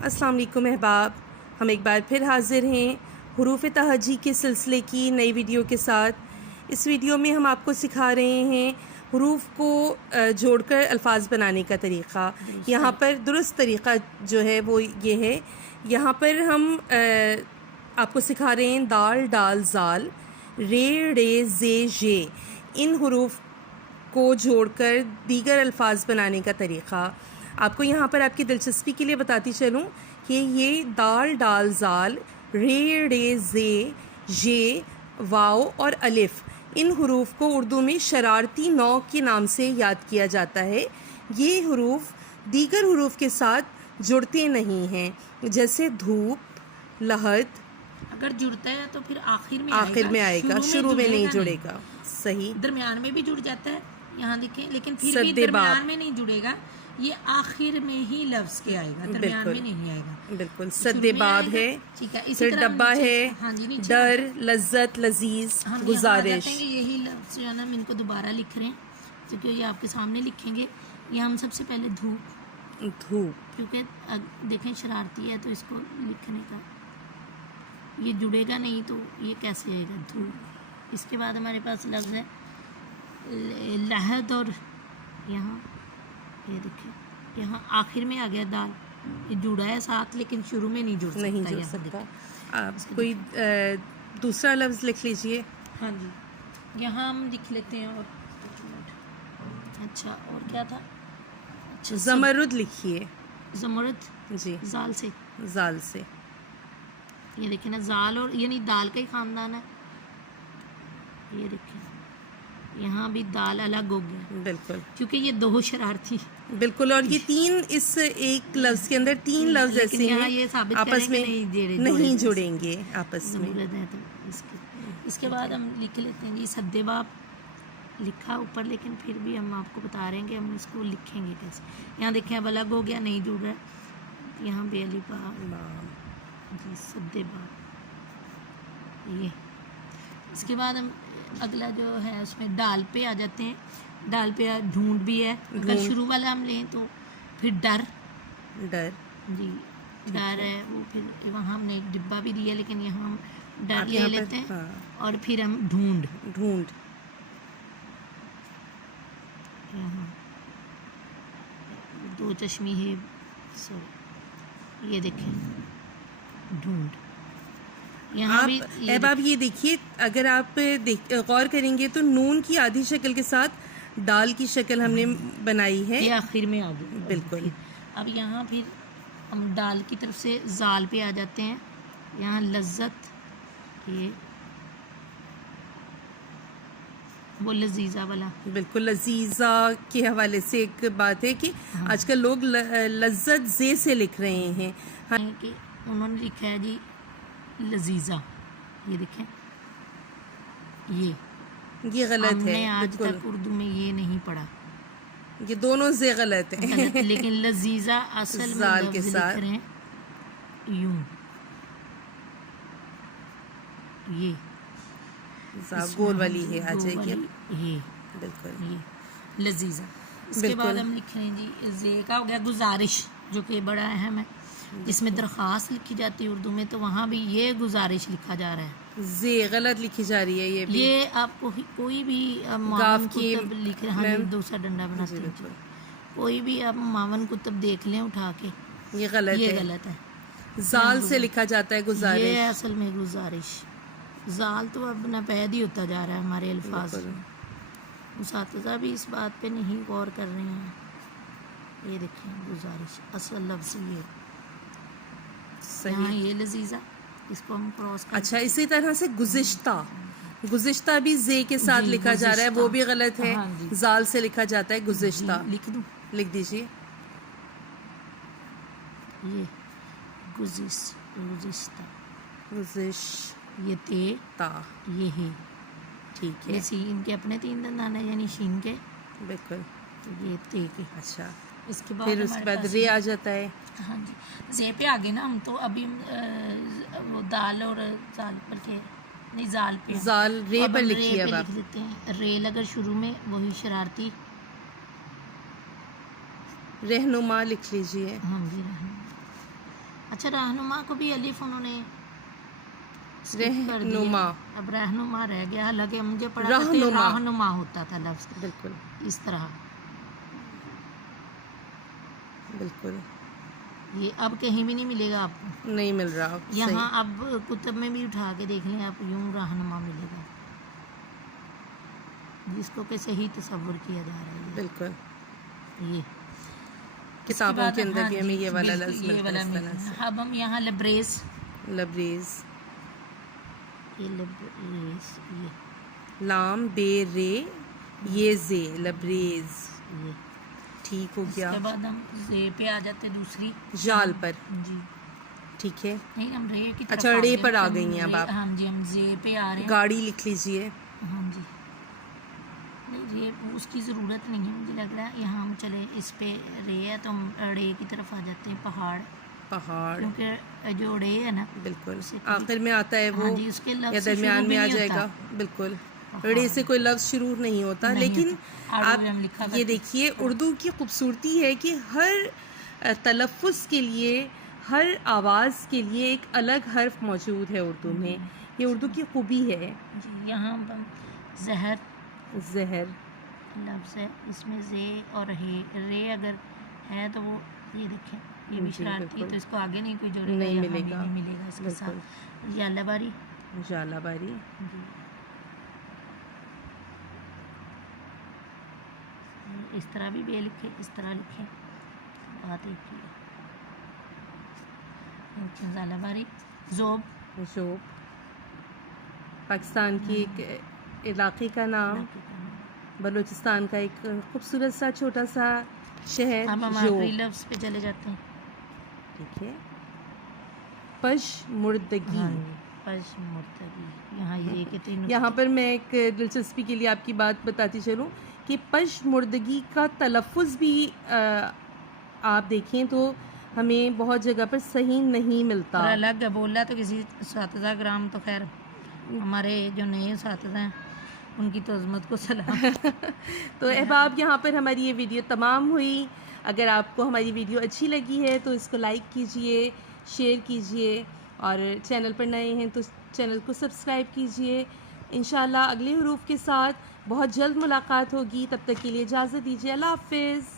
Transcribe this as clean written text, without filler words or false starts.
السلام علیکم احباب، ہم ایک بار پھر حاضر ہیں حروف تہجی کے سلسلے کی نئی ویڈیو کے ساتھ۔ اس ویڈیو میں ہم آپ کو سکھا رہے ہیں حروف کو جوڑ کر الفاظ بنانے کا طریقہ۔ یہاں پر درست طریقہ جو ہے وہ یہ ہے، یہاں پر ہم آپ کو سکھا رہے ہیں دال، ڈال، زال، رے، ڑے، زے، ژے، ان حروف کو جوڑ کر دیگر الفاظ بنانے کا طریقہ۔ آپ کو یہاں پر آپ کی دلچسپی کے لیے بتاتی چلوں کہ یہ دال، ڈال، زال، رے، ڑے، زے، ژے، واو اور الف، ان حروف کو اردو میں شرارتی نوع کے نام سے یاد کیا جاتا ہے۔ یہ حروف دیگر حروف کے ساتھ جڑتے نہیں ہیں، جیسے دھوپ، لہد۔ اگر جڑتا ہے تو پھر آخر میں آئے گا، شروع میں نہیں جڑے گا۔ صحیح، درمیان میں بھی جڑ جاتا ہے، یہاں دیکھیں، لیکن پھر بھی سد باب درمیان میں نہیں جڑے گا، یہ آخر میں ہی لفظ کے آئے گا، درمیان میں نہیں آئے گا۔ بالکل، سد باب ہے، ٹھیک ہے، اسی پھر طرح ڈبہ ہے، ہاں جی، نیچے ڈر، لذت، لذیذ، ہم گزارش۔ یہی لفظ جو ہے نا، ہم ان کو دوبارہ لکھ رہے ہیں کیونکہ یہ آپ کے سامنے لکھیں گے۔ یہ ہم سب سے پہلے دھوپ، کیونکہ دیکھیں شرارتی ہے تو اس کو لکھنے کا یہ جڑے گا نہیں تو یہ کیسے آئے گا، دھوپ۔ اس کے بعد ہمارے پاس لفظ ہے لحد، اور یہاں یہ دیکھیں، یہاں آخر میں آ گیا دال، یہ جڑا ہے ساتھ لیکن شروع میں نہیں جڑ سکتا۔ آپ کوئی دوسرا لفظ لکھ لیجئے۔ ہاں جی، یہاں ہم لکھ لیتے ہیں، اور اچھا اور کیا تھا، اچھا زمرد لکھیے۔ زمرد، جی، زال سے، زال سے۔ یہ دیکھیں نا، زال اور یعنی دال کا ہی خاندان ہے۔ یہ دیکھیں یہاں بھی دال الگ ہو گیا، بالکل، کیونکہ یہ دو شرارتی، بالکل، اور یہ تین، اس ایک لفظ کے اندر تین لفظ ایسے ہیں آپس میں نہیں جڑیں گے آپس میں۔ اس کے بعد ہم لکھ لیتے ہیں، یہ سد باب لکھا اوپر، لیکن پھر بھی ہم آپ کو بتا رہے ہیں کہ ہم اس کو لکھیں گے کیسے۔ یہاں دیکھیں اب الگ ہو گیا، نہیں جڑ رہا ہے، یہاں بے علی باب، جی سد باب۔ یہ اس کے بعد ہم اگلا جو ہے اس میں ڈال پہ آ جاتے ہیں۔ ڈال پہ ڈھونڈ بھی ہے، اگر شروع والا ہم لیں تو پھر ڈر، جی ڈر ہے، وہ پھر وہاں ہم نے ایک ڈبہ بھی دیا، لیکن یہاں ہم ڈر لے لیتے ہیں، اور پھر ہم ڈھونڈ، یہاں دو چشمی ہے، یہ دیکھیں ڈھونڈ۔ آپ احباب یہ دیکھیے، اگر آپ غور کریں گے تو نون کی آدھی شکل کے ساتھ ڈال کی شکل ہم نے بنائی ہے، یہ آخر میں آ گئی، بالکل۔ اب یہاں پھر ہم ڈال کی طرف سے زال پہ آ جاتے ہیں، یہاں لذت، یہ وہ لذیذہ والا، بالکل، لذیذہ کے حوالے سے ایک بات ہے کہ آج کل لوگ لذت زے سے لکھ رہے ہیں، کہ انہوں نے لکھا ہے جی لذیذہ، یہ دیکھیں یہ غلط ہم ہے، نے آج تک اردو میں یہ نہیں پڑھا، یہ دونوں زے غلط ہیں، لیکن لذیذہ اصل میں زال کے لفظ ساتھ لکھ رہے ہیں یوں، یہ گول والی ہے، آ جائے گی، یہ بالکل، یہ لذیذہ۔ اس کے بعد ہم لکھ رہے ہیں جی زے کا ہو گیا گزارش، جو کہ بڑا اہم ہے، جس میں درخواست لکھی جاتی ہے اردو میں، تو وہاں بھی یہ گزارش لکھا جا رہا ہے، زے غلط لکھی جا رہی ہے۔ یہ آپ کو کوئی بھی معاون کتب لکھ رہے ہیں، دوسرا ڈنڈا بناتے ہیں، کوئی بھی آپ معاون کتب دیکھ لیں اٹھا کے، یہ غلط ہے۔ زال سے لکھا جاتا ہے گزارش، یہ اصل میں گزارش، زال تو اب ناپید ہی ہوتا جا رہا ہے ہمارے الفاظ میں، اساتذہ بھی اس بات پہ نہیں غور کر رہے ہیں۔ یہ دیکھیں گزارش، اصل لفظ یہ یہاں یہ لذیذہ، اس کو ہم کراس کرتے ہیں۔ اچھا، اسی طرح سے گزشتہ بھی زے کے ساتھ لکھا جا رہا ہے، وہ بھی غلط ہے، زال سے لکھا جاتا ہے گزشتہ۔ لکھ دوں، لکھ دیجئے، یہ گزشتہ، یہ تے، یہ ہے، ٹھیک ہے، یہ سین کے اپنے تین دندان ہیں، یعنی شین کے، بالکل، تو یہ تے کے۔ اچھا، اس کے پھر اس کے بعد رے آ جاتا ہے۔ ہاں جی، زے پہ آگے نا ہم تو ابھی وہ دال اور زال پر کے نہیں، زال پہ زال رے پر لکھیے، اب لکھ دیتے ہیں، ریل اگر شروع میں، وہی شرارتی، رہنما لکھ لیجئے۔ ہاں جی، رہنما، اچھا رہنما کو بھی الف انہوں نے skip کر دیا. رہنما. اب رہنما رہ گیا، حالانکہ مجھے پڑھا کرتے رہنما ہوتا تھا لفظ بالکل اس طرح. بالکل یہ اب کہیں بھی نہیں ملے گا آپ کو، نہیں مل رہا. یہاں اب کتب میں بھی اٹھا کے دیکھ لیں آپ، یوں رہنما ملے گا، جس کو کہ صحیح تصور کیا جا رہا ہے. بالکل یہ کتابوں کے اندر بھی ہمیں یہ والا بالکل لفظ یہ ملتا والا ہے اس طرح ملتا سے. ہے. اب ہم یہاں لبریز، لبریز. یہ لبریز، یہ لام بے رے یہ زے لبریز. یہ ٹھیک ہو اس گیا. کے بعد ہم زے پہ آ جاتے دوسری جال پر. جی ٹھیک ہے. نہیں ہم رے کی طرف اچھا رے پر آ ہم گئی ہیں اب آپ. ہاں جی ہم زے پہ آ رہے ہیں. گاڑی لکھ لیجئے. ہاں جی نہیں رے اس کی ضرورت نہیں ہے، مجھے لگ رہا ہے یہاں ہم چلے اس پہ رے ہے تو ہم رے کی طرف آ جاتے ہیں. پہاڑ، پہاڑ. کیونکہ جو رے ہے نا بالکل اسے کبھی- آخر میں آتا ہے وہ ہاں جی اس کے یا لفظ سے درمیان شروع بھی میں آ نہیں جائے ہوتا. گا. بالکل پہاڑ. رے سے کوئی لفظ شروع نہیں ہوتا. نہیں لیکن ہوتا. آپ آڑو ہم لکھا یہ کرتے دیکھیے اردو کی خوبصورتی ہے کہ ہر تلفظ کے لیے، ہر آواز کے لیے ایک الگ حرف موجود ہے اردو میں. یہ اردو کی خوبی ہے. جی یہاں ہم زہر زہر لفظ ہے، اس میں زے اور رے اگر ہے تو وہ یہ دیکھیں یہ بھی جی، شرارتی ہے بالکل. تو اس کو آگے نہیں کوئی جوڑے گا، نہیں یہاں ملے بھی گا. نہیں ملے گا اس کے بالکل. ساتھ. یالہ باری. جالا باری. جی اس طرح بھی بے لکھے، اس طرح لکھیں، بات ایک ہی ہے. زالہ باری. زوب ذوب پاکستان کی ایک علاقے کا نام، بلوچستان کا ایک خوبصورت سا چھوٹا سا شہر. اب ہم آخری لفظ پہ چلے جاتے ہیں. ٹھیک ہے. پشمردگی. ہاں جی پشمردگی. یہاں یہ کہ تین یہاں پر میں ایک دلچسپی کے لیے آپ کی بات بتاتی چلوں کہ پشمردگی کا تلفظ بھی آپ دیکھیں تو ہمیں بہت جگہ پر صحیح نہیں ملتا. اور الگ بولا تو کسی اساتذہ کرام تو خیر ہمارے جو نئے اساتذہ ہیں ان کی تو عظمت کو سلام. تو احباب یہاں پر ہماری یہ ویڈیو تمام ہوئی. اگر آپ کو ہماری ویڈیو اچھی لگی ہے تو اس کو لائک کیجئے، شیئر کیجئے، اور چینل پر نئے ہیں تو چینل کو سبسکرائب کیجئے. انشاءاللہ اگلے حروف کے ساتھ بہت جلد ملاقات ہوگی. تب تک کے لیے اجازت دیجیے. اللہ حافظ.